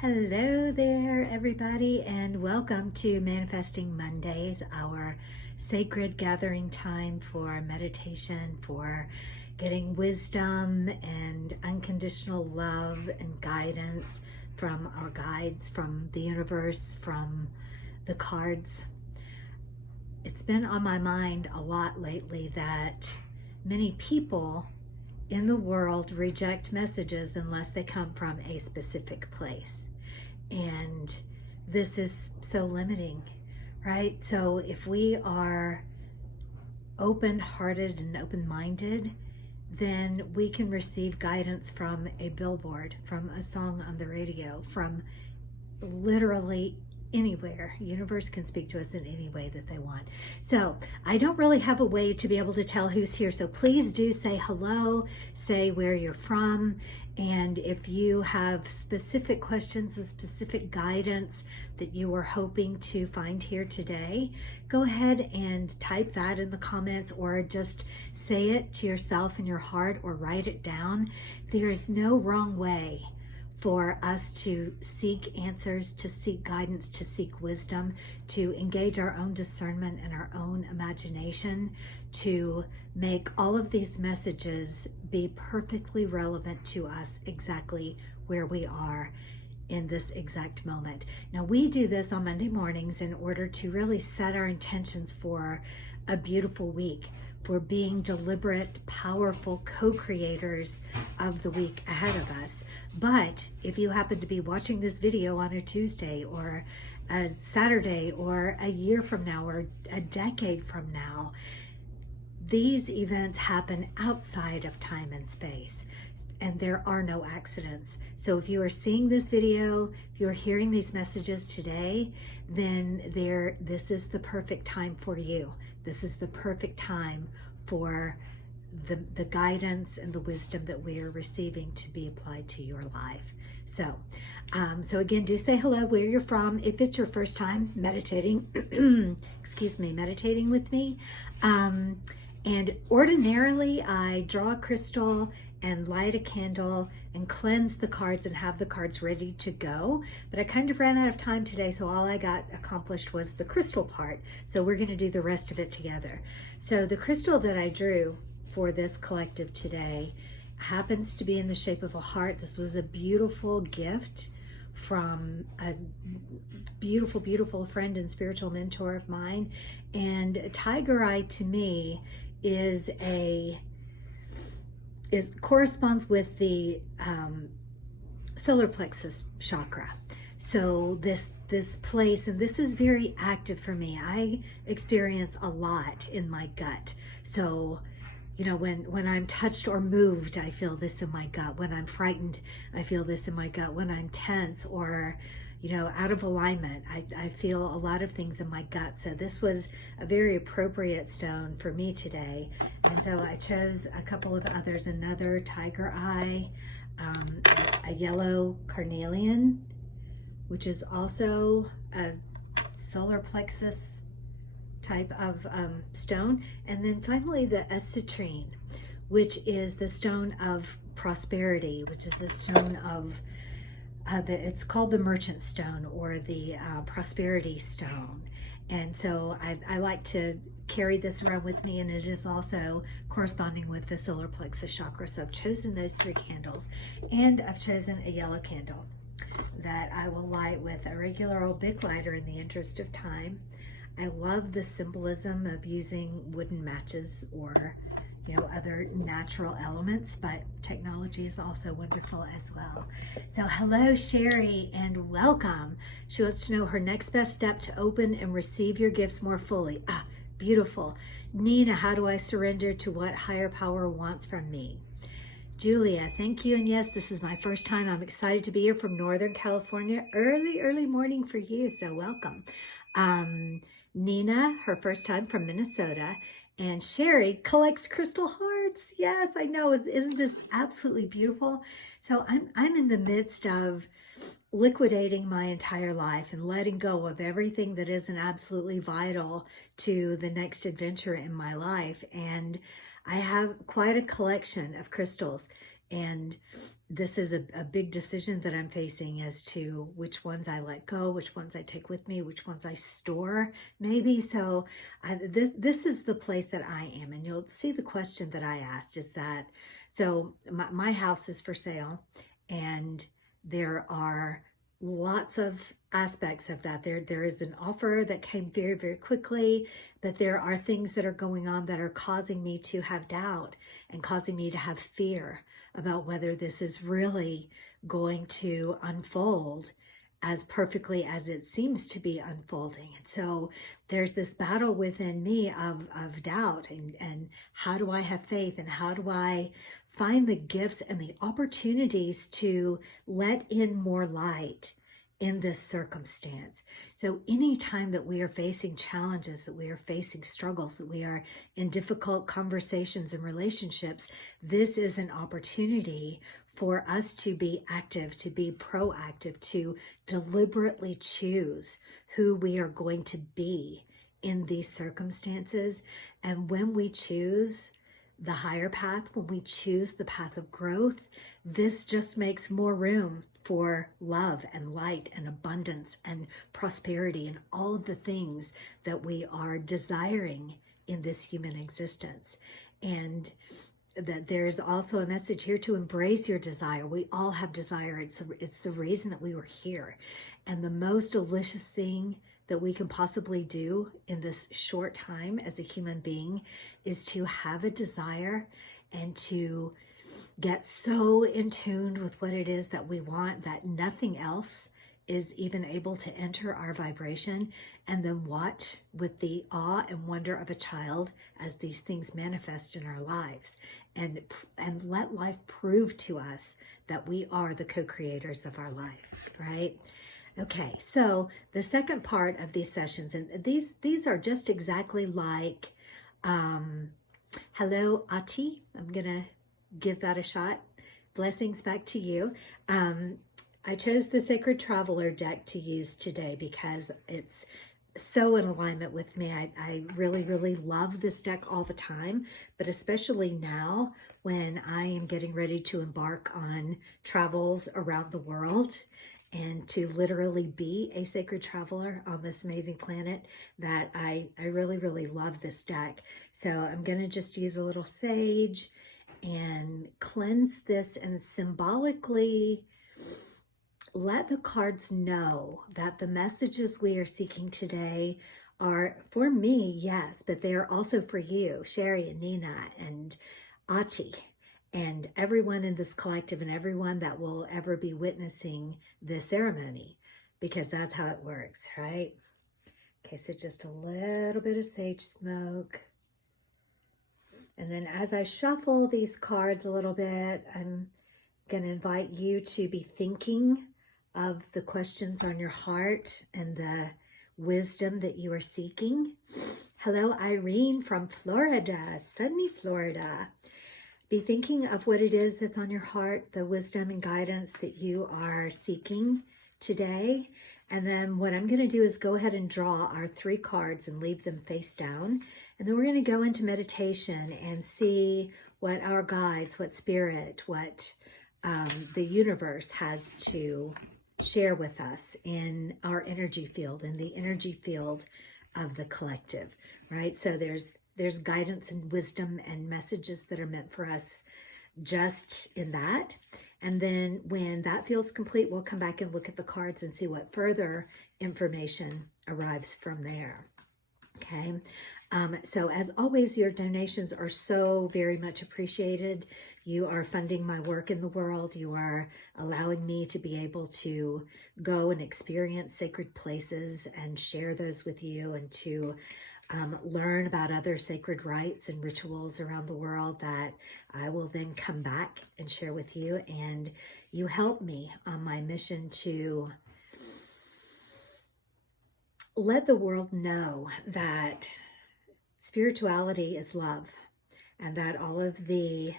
Hello there, everybody, and welcome to Manifesting Mondays, our sacred gathering time for meditation, for getting wisdom and unconditional love and guidance from our guides, from the universe, from the cards. It's been on my mind a lot lately that many people in the world reject messages unless they come from a specific place. And this is so limiting, right? So if we are open-hearted and open-minded, then we can receive guidance from a billboard, from a song on the radio, from literally anywhere. Universe can speak to us in any way that they want. So I don't really have a way to be able to tell who's here. So please do say hello, say where you're from. And if you have specific questions and specific guidance that you are hoping to find here today, go ahead and type that in the comments or just say it to yourself in your heart or write it down. There is no wrong way for us to seek answers, to seek guidance, to seek wisdom, to engage our own discernment and our own imagination, to make all of these messages be perfectly relevant to us exactly where we are in this exact moment. Now, we do this on Monday mornings in order to really set our intentions for a beautiful week, for being deliberate, powerful co-creators of the week ahead of us. But if you happen to be watching this video on a Tuesday or a Saturday or a year from now or a decade from now, these events happen outside of time and space, and there are no accidents. So if you are seeing this video, if you're hearing these messages today, then this is the perfect time for you. This is the perfect time for the guidance and the wisdom that we are receiving to be applied to your life. So again, do say hello, where you're from. If it's your first time meditating, excuse me, meditating with me. And ordinarily I draw a crystal and light a candle and cleanse the cards and have the cards ready to go. But I kind of ran out of time today, so all I got accomplished was the crystal part. So we're going to do the rest of it together. So the crystal that I drew for this collective today happens to be in the shape of a heart. This was a beautiful gift from a beautiful, beautiful friend and spiritual mentor of mine. And tiger eye to me corresponds with the solar plexus chakra. So this place, and this is very active for me. I experience a lot in my gut. So, you know, when I'm touched or moved, I feel this in my gut. When I'm frightened, I feel this in my gut. When I'm tense or, you know, out of alignment, I feel a lot of things in my gut. So this was a very appropriate stone for me today. And so I chose a couple of others, another tiger eye, a yellow carnelian, which is also a solar plexus type of stone. And then finally the citrine, which is the stone of prosperity, which is the stone of it's called the merchant stone or the prosperity stone. And so I like to carry this around with me, and it is also corresponding with the solar plexus chakra. So I've chosen those 3 candles, and I've chosen a yellow candle that I will light with a regular old big lighter in the interest of time. I love the symbolism of using wooden matches or, you know, other natural elements, but technology is also wonderful as well. So hello, Sherry, and welcome. She wants to know her next best step to open and receive your gifts more fully. Ah, beautiful. Nina, how do I surrender to what higher power wants from me? Julia, thank you. And yes, this is my first time. I'm excited to be here from Northern California. Early morning for you, so welcome. Nina, her first time from Minnesota. And Sherry collects crystal hearts. Yes, I know. Isn't this absolutely beautiful? So I'm in the midst of liquidating my entire life and letting go of everything that isn't absolutely vital to the next adventure in my life. And I have quite a collection of crystals. And this is a big decision that I'm facing as to which ones I let go, which ones I take with me, which ones I store, maybe. So this is the place that I am. And you'll see the question that I asked is that, so my house is for sale, and there are lots of aspects of that. There is an offer that came very, very quickly, but there are things that are going on that are causing me to have doubt and causing me to have fear about whether this is really going to unfold as perfectly as it seems to be unfolding. And so there's this battle within me of doubt and how do I have faith, and how do I find the gifts and the opportunities to let in more light in this circumstance. So anytime that we are facing challenges, that we are facing struggles, that we are in difficult conversations and relationships, this is an opportunity for us to be active, to be proactive, to deliberately choose who we are going to be in these circumstances. And when we choose the higher path, when we choose the path of growth, this just makes more room for love and light and abundance and prosperity and all of the things that we are desiring in this human existence. And that there's also a message here to embrace your desire. We all have desire. It's the reason that we were here. And the most delicious thing that we can possibly do in this short time as a human being is to have a desire and to get so in tune with what it is that we want that nothing else is even able to enter our vibration, and then watch with the awe and wonder of a child as these things manifest in our lives, and let life prove to us that we are the co-creators of our life, right? Okay, so the second part of these sessions, and these are just exactly like, hello, Ati. I'm gonna give that a shot. Blessings back to you. I chose the Sacred Traveler deck to use today because it's so in alignment with me. I really, really love this deck all the time, but especially now when I am getting ready to embark on travels around the world and to literally be a sacred traveler on this amazing planet, that I really, really love this deck. So I'm going to just use a little sage and cleanse this and symbolically let the cards know that the messages we are seeking today are for me, yes, but they are also for you, Sherry and Nina and Ati, and everyone in this collective and everyone that will ever be witnessing this ceremony, because that's how it works, right? Okay, so just a little bit of sage smoke. And then as I shuffle these cards a little bit, I'm going to invite you to be thinking of the questions on your heart and the wisdom that you are seeking. Hello, Irene from Florida, sunny Florida. Be thinking of what it is that's on your heart, the wisdom and guidance that you are seeking today. And then what I'm going to do is go ahead and draw our 3 cards and leave them face down. And then we're going to go into meditation and see what our guides, what spirit, what the universe has to share with us in our energy field, in the energy field of the collective, right? So there's guidance and wisdom and messages that are meant for us just in that. And then when that feels complete, we'll come back and look at the cards and see what further information arrives from there. Okay. So as always, your donations are so very much appreciated. You are funding my work in the world. You are allowing me to be able to go and experience sacred places and share those with you, and to learn about other sacred rites and rituals around the world that I will then come back and share with you. And you help me on my mission to let the world know that spirituality is love, and that all of the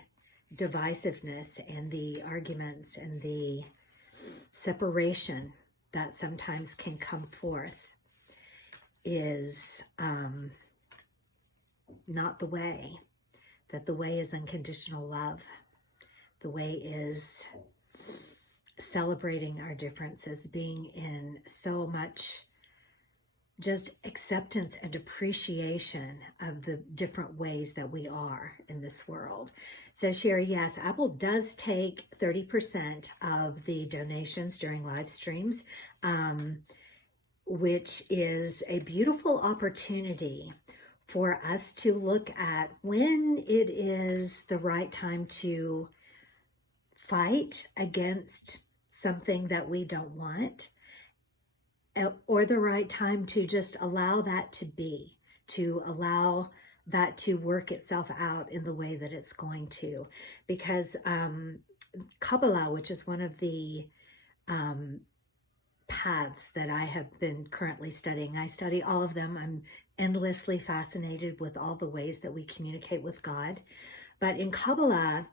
divisiveness and the arguments and the separation that sometimes can come forth is not the way. That the way is unconditional love. The way is celebrating our differences, being in so much just acceptance and appreciation of the different ways that we are in this world. So Sherry, yes, Apple does take 30% of the donations during live streams, which is a beautiful opportunity for us to look at when it is the right time to fight against something that we don't want, or the right time to just allow that to be, to allow that to work itself out in the way that it's going to. Because Kabbalah, which is one of the paths that I have been currently studying, I study all of them. I'm endlessly fascinated with all the ways that we communicate with God. But in Kabbalah,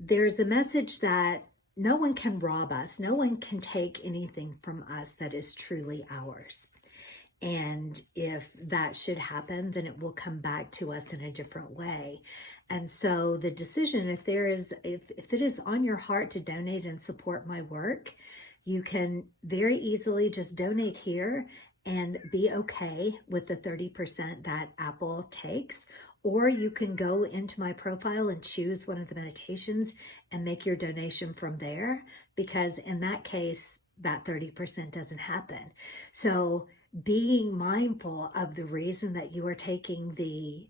there's a message that no one can rob us. No one can take anything from us that is truly ours. And if that should happen, then it will come back to us in a different way. And so the decision, if it is on your heart to donate and support my work, you can very easily just donate here and be okay with the 30% that Apple takes. Or you can go into my profile and choose one of the meditations and make your donation from there, because in that case, that 30% doesn't happen. So being mindful of the reason that you are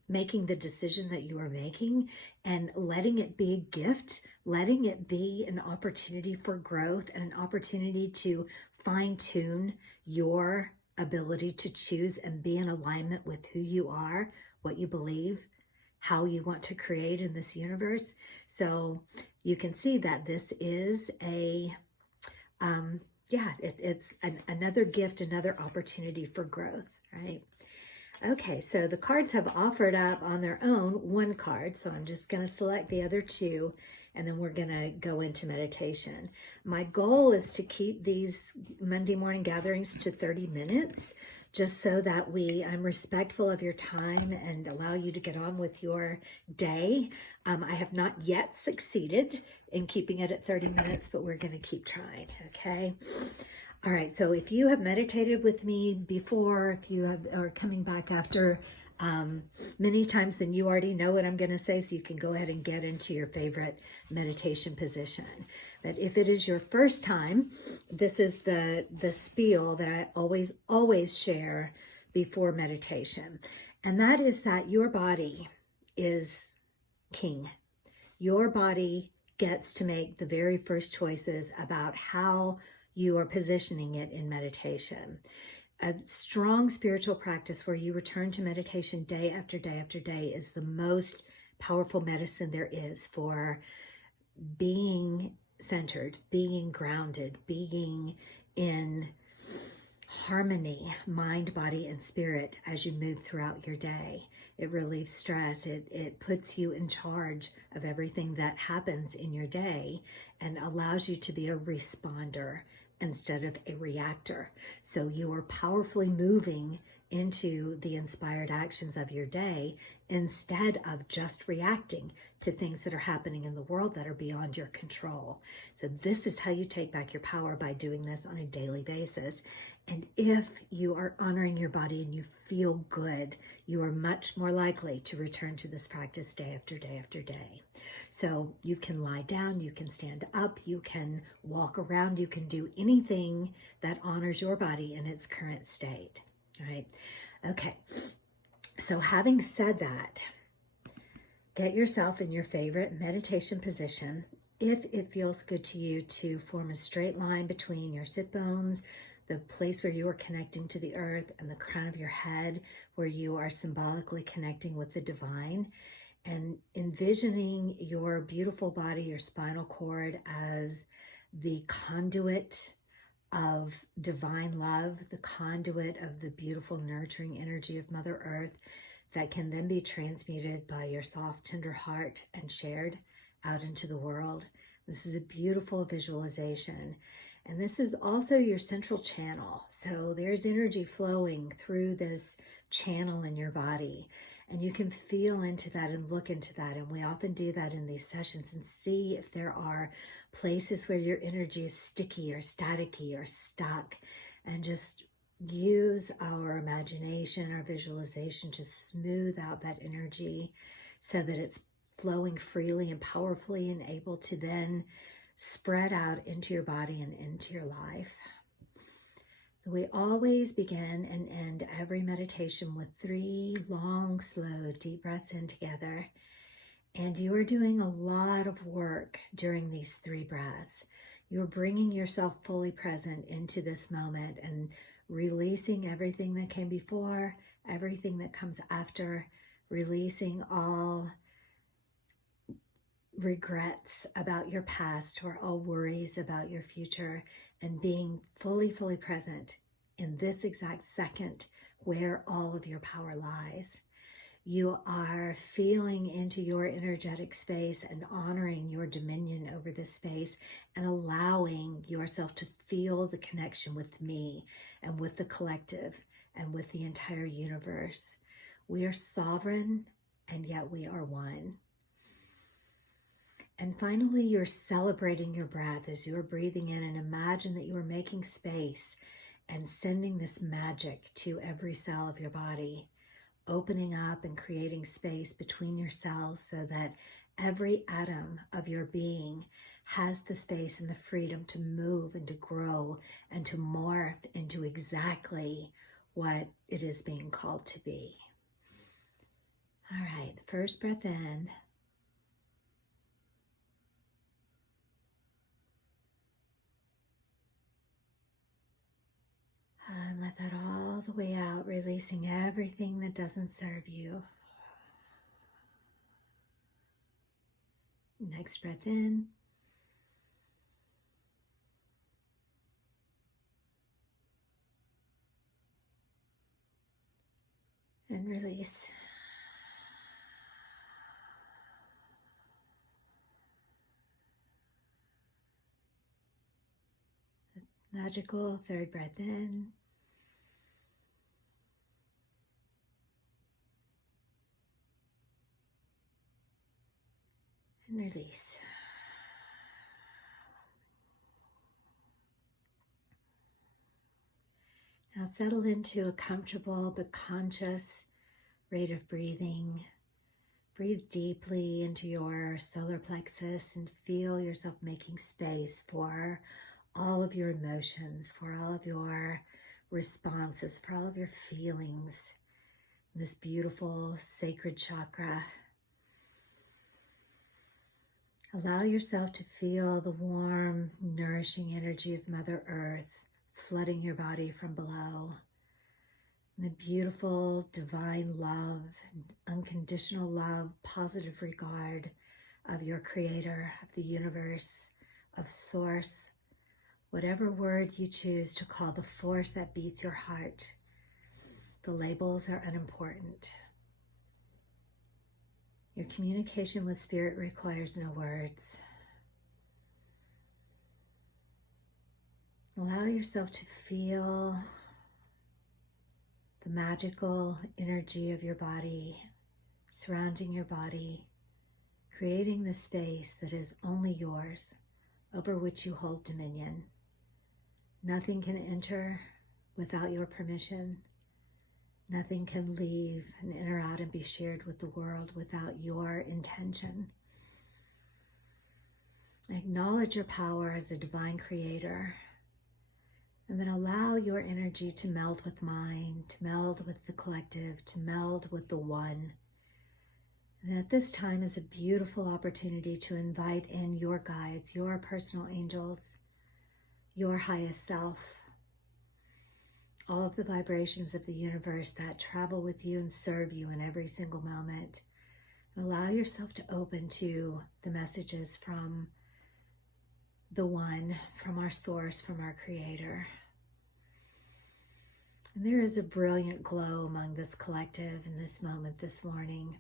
making the decision that you are making, and letting it be a gift, letting it be an opportunity for growth and an opportunity to fine tune your ability to choose and be in alignment with who you are, what you believe, how you want to create in this universe. So you can see that this is it's another gift, another opportunity for growth, right? Okay, so the cards have offered up on their own one card, so I'm just going to select the other two, and then we're going to go into meditation. My goal is to keep these Monday morning gatherings to 30 minutes, just so that I'm respectful of your time and allow you to get on with your day. I have not yet succeeded in keeping it at 30 minutes, but we're going to keep trying, okay? All right, so if you have meditated with me before, if you are coming back after many times, then you already know what I'm going to say, so you can go ahead and get into your favorite meditation position. But if it is your first time, this is the spiel that I always share before meditation. And that is that your body is king. Your body gets to make the very first choices about how you are positioning it in meditation. A strong spiritual practice where you return to meditation day after day after day is the most powerful medicine there is for being centered, being grounded, being in harmony, mind, body, and spirit as you move throughout your day. It relieves stress. It puts you in charge of everything that happens in your day and allows you to be a responder instead of a reactor. So you are powerfully moving into the inspired actions of your day instead of just reacting to things that are happening in the world that are beyond your control. So this is how you take back your power, by doing this on a daily basis. And if you are honoring your body and you feel good, you are much more likely to return to this practice day after day after day. So you can lie down, you can stand up, you can walk around, you can do anything that honors your body in its current state. All right. Okay. So having said that, get yourself in your favorite meditation position. If it feels good to you, to form a straight line between your sit bones, the place where you are connecting to the earth, and the crown of your head, where you are symbolically connecting with the divine, and envisioning your beautiful body, your spinal cord, as the conduit of divine love, the conduit of the beautiful nurturing energy of Mother Earth that can then be transmuted by your soft, tender heart and shared out into the world. This is a beautiful visualization. And this is also your central channel. So there's energy flowing through this channel in your body. And you can feel into that and look into that. And we often do that in these sessions and see if there are places where your energy is sticky or staticky or stuck. And just use our imagination, our visualization to smooth out that energy so that it's flowing freely and powerfully and able to then spread out into your body and into your life. We always begin and end every meditation with 3 long, slow, deep breaths in together. And you are doing a lot of work during these 3 breaths. You're bringing yourself fully present into this moment and releasing everything that came before, everything that comes after, releasing all regrets about your past or all worries about your future, and being fully present in this exact second where all of your power lies. You are feeling into your energetic space and honoring your dominion over this space and allowing yourself to feel the connection with me and with the collective and with the entire universe. We are sovereign and yet we are one. And finally, you're celebrating your breath as you're breathing in, and imagine that you are making space and sending this magic to every cell of your body, opening up and creating space between your cells so that every atom of your being has the space and the freedom to move and to grow and to morph into exactly what it is being called to be. All right, first breath in. And let that all the way out, releasing everything that doesn't serve you. Next breath in. And release. Magical third breath in. And release. Now settle into a comfortable but conscious rate of breathing. Breathe deeply into your solar plexus and feel yourself making space for all of your emotions, for all of your responses, for all of your feelings. This beautiful sacred chakra. Allow yourself to feel the warm, nourishing energy of Mother Earth flooding your body from below. The beautiful, divine love, unconditional love, positive regard of your Creator, of the universe, of Source, whatever word you choose to call the force that beats your heart. The labels are unimportant. Your communication with Spirit requires no words. Allow yourself to feel the magical energy of your body surrounding your body, creating the space that is only yours, over which you hold dominion. Nothing can enter without your permission. Nothing can leave and enter out and be shared with the world without your intention. Acknowledge your power as a divine creator, and then allow your energy to meld with mine, to meld with the collective, to meld with the one. And at this time is a beautiful opportunity to invite in your guides, your personal angels, your highest self, all of the vibrations of the universe that travel with you and serve you in every single moment. And allow yourself to open to the messages from the one, from our source, from our creator. And there is a brilliant glow among this collective in this moment, this morning.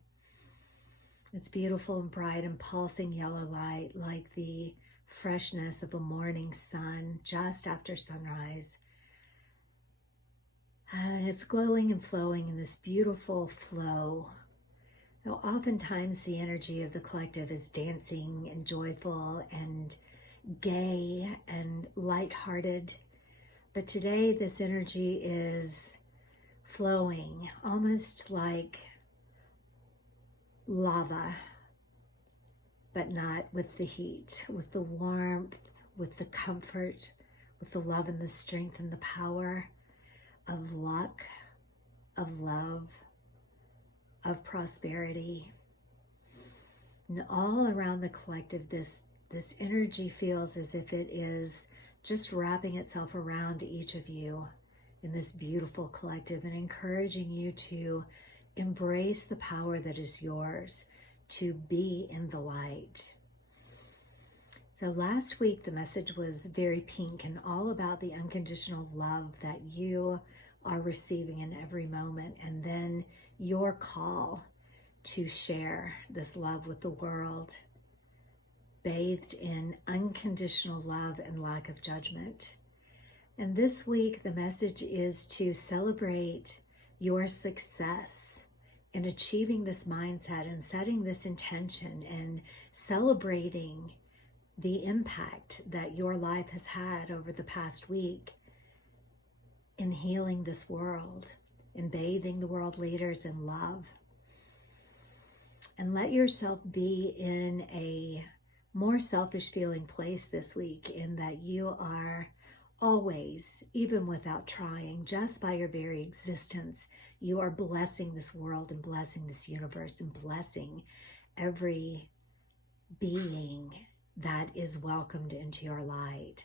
It's beautiful and bright and pulsing yellow light, like the freshness of a morning sun just after sunrise. And it's glowing and flowing in this beautiful flow Now, oftentimes the energy of the collective is dancing and joyful and gay and lighthearted. But today this energy is flowing almost like lava, but not with the heat, with the warmth, with the comfort, with the love and the strength and the power of luck, of love, of prosperity. And all around the collective, this energy feels as if it is just wrapping itself around each of you in this beautiful collective and encouraging you to embrace the power that is yours, to be in the light. So last week, the message was very pink and all about the unconditional love that you are receiving in every moment, and then your call to share this love with the world, bathed in unconditional love and lack of judgment. And this week, the message is to celebrate your success in achieving this mindset and setting this intention and celebrating the impact that your life has had over the past week in healing this world, in bathing the world leaders in love. And let yourself be in a more selfish feeling place this week, in that you are always, even without trying, just by your very existence, you are blessing this world and blessing this universe and blessing every being that is welcomed into your light.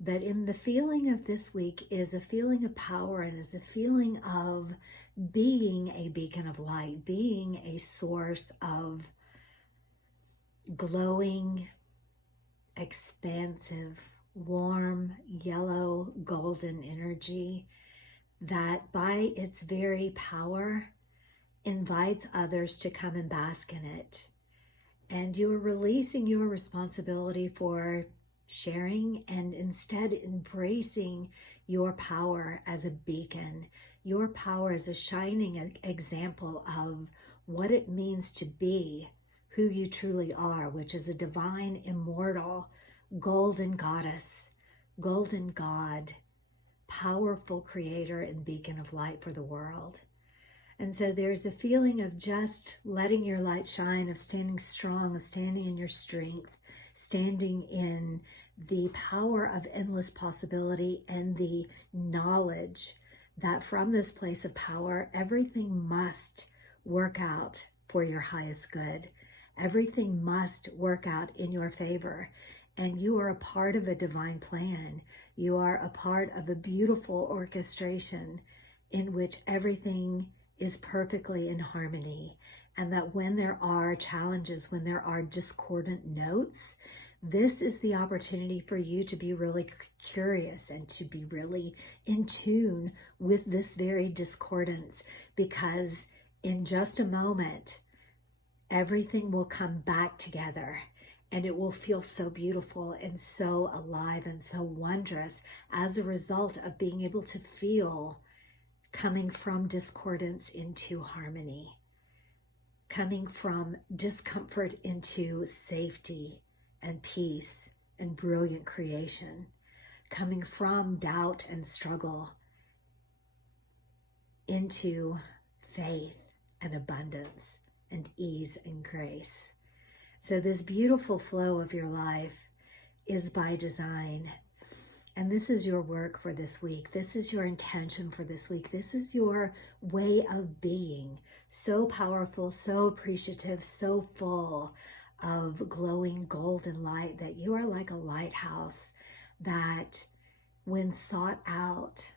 But in the feeling of this week is a feeling of power, and is a feeling of being a beacon of light, being a source of glowing, expansive, warm, yellow, golden energy that by its very power invites others to come and bask in it. And you are releasing your responsibility for sharing and instead embracing your power as a beacon, your power as a shining example of what it means to be who you truly are, which is a divine, immortal, golden goddess, golden God, powerful creator and beacon of light for the world. And so there's a feeling of just letting your light shine, of standing strong, of standing in your strength, standing in the power of endless possibility and the knowledge that from this place of power, everything must work out for your highest good. Everything must work out in your favor. And you are a part of a divine plan. You are a part of a beautiful orchestration in which everything is perfectly in harmony. And that when there are challenges, when there are discordant notes, this is the opportunity for you to be really curious and to be really in tune with this very discordance, because in just a moment, everything will come back together and it will feel so beautiful and so alive and so wondrous as a result of being able to feel coming from discordance into harmony, coming from discomfort into safety and peace and brilliant creation, coming from doubt and struggle into faith and abundance and ease and grace. So this beautiful flow of your life is by design. And this is your work for this week. This is your intention for this week. This is your way of being. So powerful, so appreciative, so full of glowing golden light that you are like a lighthouse that, when sought out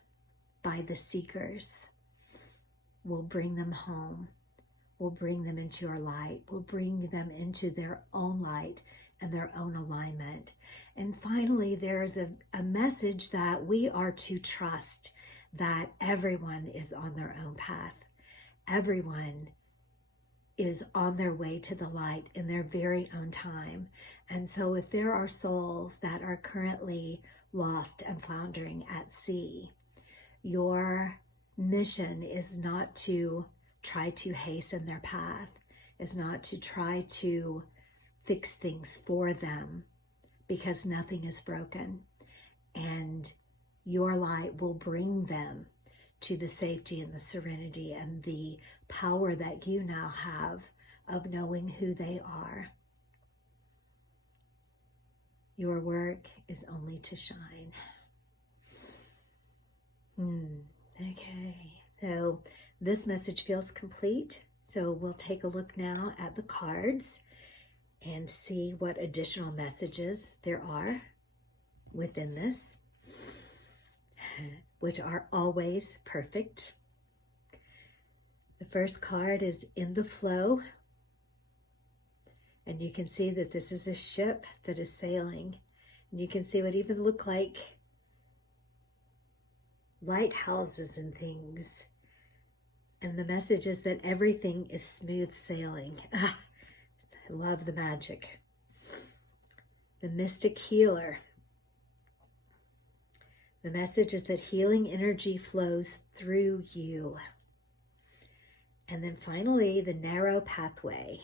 by the seekers, will bring them home, will bring them into your light, will bring them into their own light and their own alignment. And finally, there's a message that we are to trust that everyone is on their own path. Everyone is on their way to the light in their very own time. And so if there are souls that are currently lost and floundering at sea, your mission is not to try to hasten their path. is not to try to fix things for them, because nothing is broken. And your light will bring them to the safety and the serenity and the power that you now have of knowing who they are. Your work is only to shine. Okay, so this message feels complete. So we'll take a look now at the cards and see what additional messages there are within this, which are always perfect. The first card is In the Flow. And you can see that this is a ship that is sailing. And you can see what even look like lighthouses and things. And the message is that everything is smooth sailing. I love the magic. The Mystic Healer. The message is that healing energy flows through you. And then finally, the Narrow Pathway,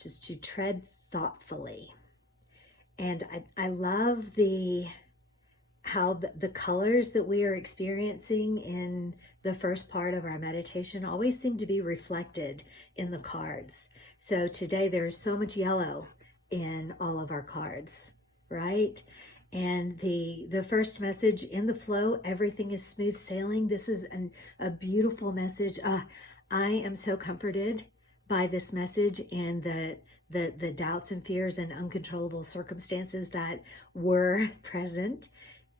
just to tread thoughtfully. And I love how the colors that we are experiencing in the first part of our meditation always seem to be reflected in the cards. So today there is so much yellow in all of our cards, right? And the first message, In the Flow, everything is smooth sailing. This is a beautiful message. I am so comforted by this message and the doubts and fears and uncontrollable circumstances that were present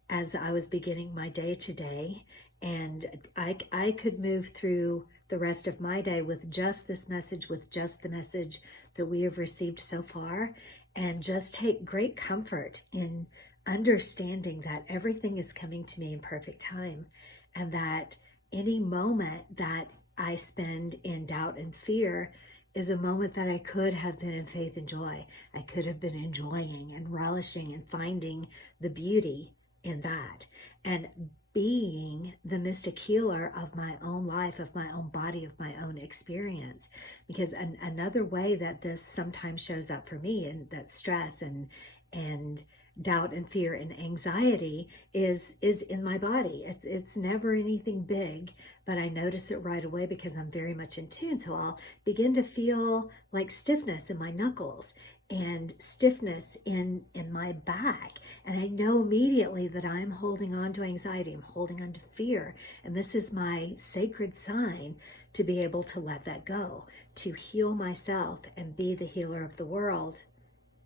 as I was beginning my day today. And I could move through the rest of my day with just this message, with just the message that we have received so far, and just take great comfort in understanding that everything is coming to me in perfect time, and that any moment that I spend in doubt and fear is a moment that I could have been in faith and joy. I could have been enjoying and relishing and finding the beauty in that, and being the mystic healer of my own life, of my own body, of my own experience. Because another way that this sometimes shows up for me, and that stress and doubt and fear and anxiety is in my body. It's never anything big, but I notice it right away because I'm very much in tune. So I'll begin to feel like stiffness in my knuckles and stiffness in my back. And I know immediately that I'm holding on to anxiety, I'm holding on to fear. And this is my sacred sign to be able to let that go, to heal myself and be the healer of the world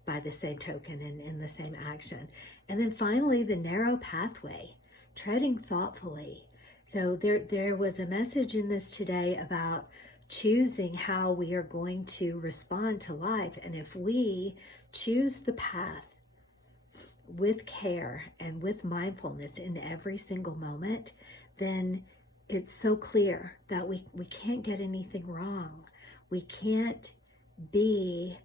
by the same token and in the same action. And then finally, the narrow pathway, treading thoughtfully. So there was a message in this today about choosing how we are going to respond to life. And if we choose the path with care and with mindfulness in every single moment, then it's so clear that we can't get anything wrong. We can't be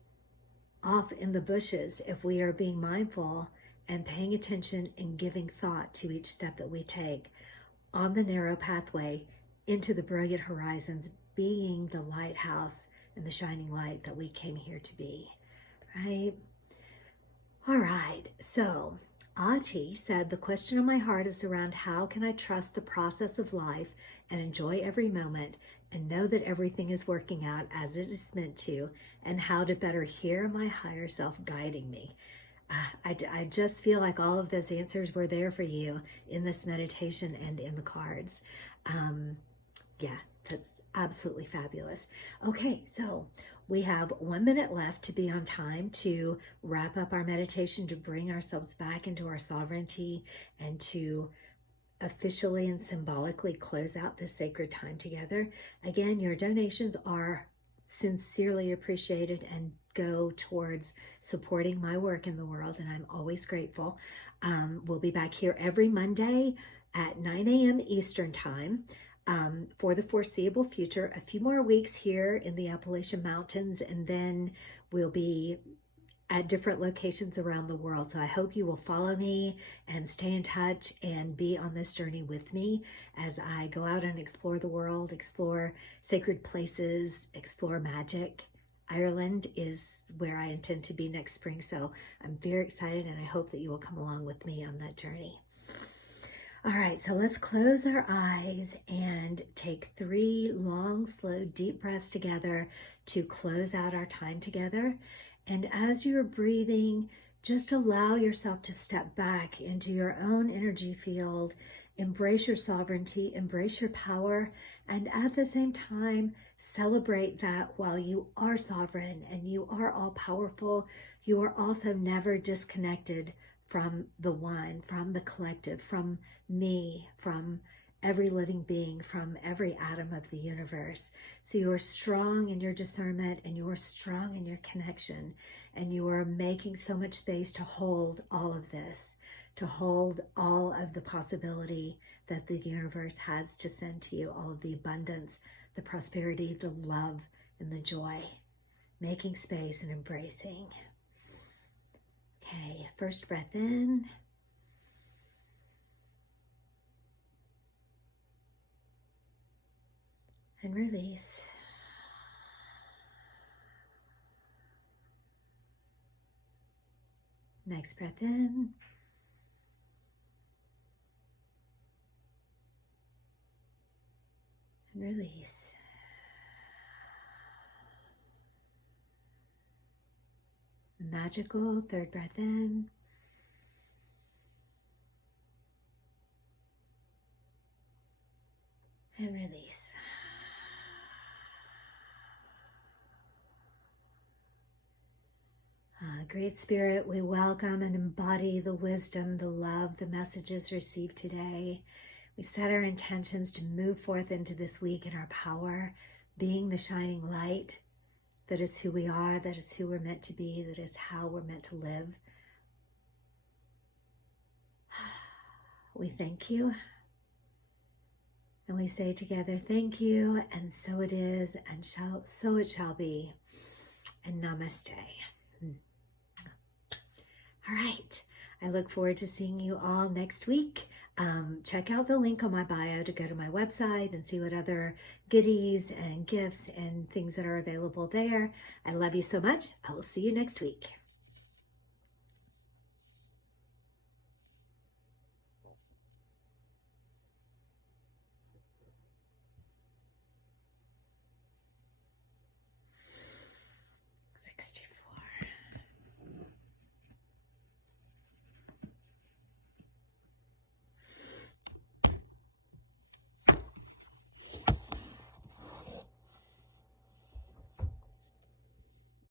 off in the bushes if we are being mindful and paying attention and giving thought to each step that we take on the narrow pathway into the brilliant horizons, being the lighthouse and the shining light that we came here to be, right? All right, so Ati said, the question on my heart is around how can I trust the process of life and enjoy every moment and know that everything is working out as it is meant to, and how to better hear my higher self guiding me. I just feel like all of those answers were there for you in this meditation and in the cards. Yeah, that's absolutely fabulous. Okay, so we have 1 minute left to be on time to wrap up our meditation, to bring ourselves back into our sovereignty, and to officially and symbolically close out this sacred time together. Again, your donations are sincerely appreciated and go towards supporting my work in the world, and I'm always grateful. We'll be back here every Monday at 9 a.m. Eastern Time for the foreseeable future. A few more weeks here in the Appalachian Mountains, and then we'll be at different locations around the world. So I hope you will follow me and stay in touch and be on this journey with me as I go out and explore the world, explore sacred places, explore magic. Ireland is where I intend to be next spring, so I'm very excited, and I hope that you will come along with me on that journey. All right, so let's close our eyes and take 3 long, slow, deep breaths together to close out our time together. And as you're breathing, just allow yourself to step back into your own energy field, embrace your sovereignty, embrace your power, and at the same time, celebrate that while you are sovereign and you are all powerful, you are also never disconnected from the one, from the collective, from me, from every living being, from every atom of the universe. So you are strong in your discernment and you are strong in your connection, and you are making so much space to hold all of this, to hold all of the possibility that the universe has to send to you, all of the abundance, the prosperity, the love, and the joy. Making space and embracing. Okay, first breath in. And release. Next breath in. And release. Magical third breath in. And release. Great Spirit, we welcome and embody the wisdom, the love, the messages received today. We set our intentions to move forth into this week in our power, being the shining light. That is who we are, that is who we're meant to be, that is how we're meant to live. We thank you. And we say together, thank you, and so it is, and so it shall be. And namaste. All right. I look forward to seeing you all next week. Check out the link on my bio to go to my website and see what other goodies and gifts and things that are available there. I love you so much. I will see you next week.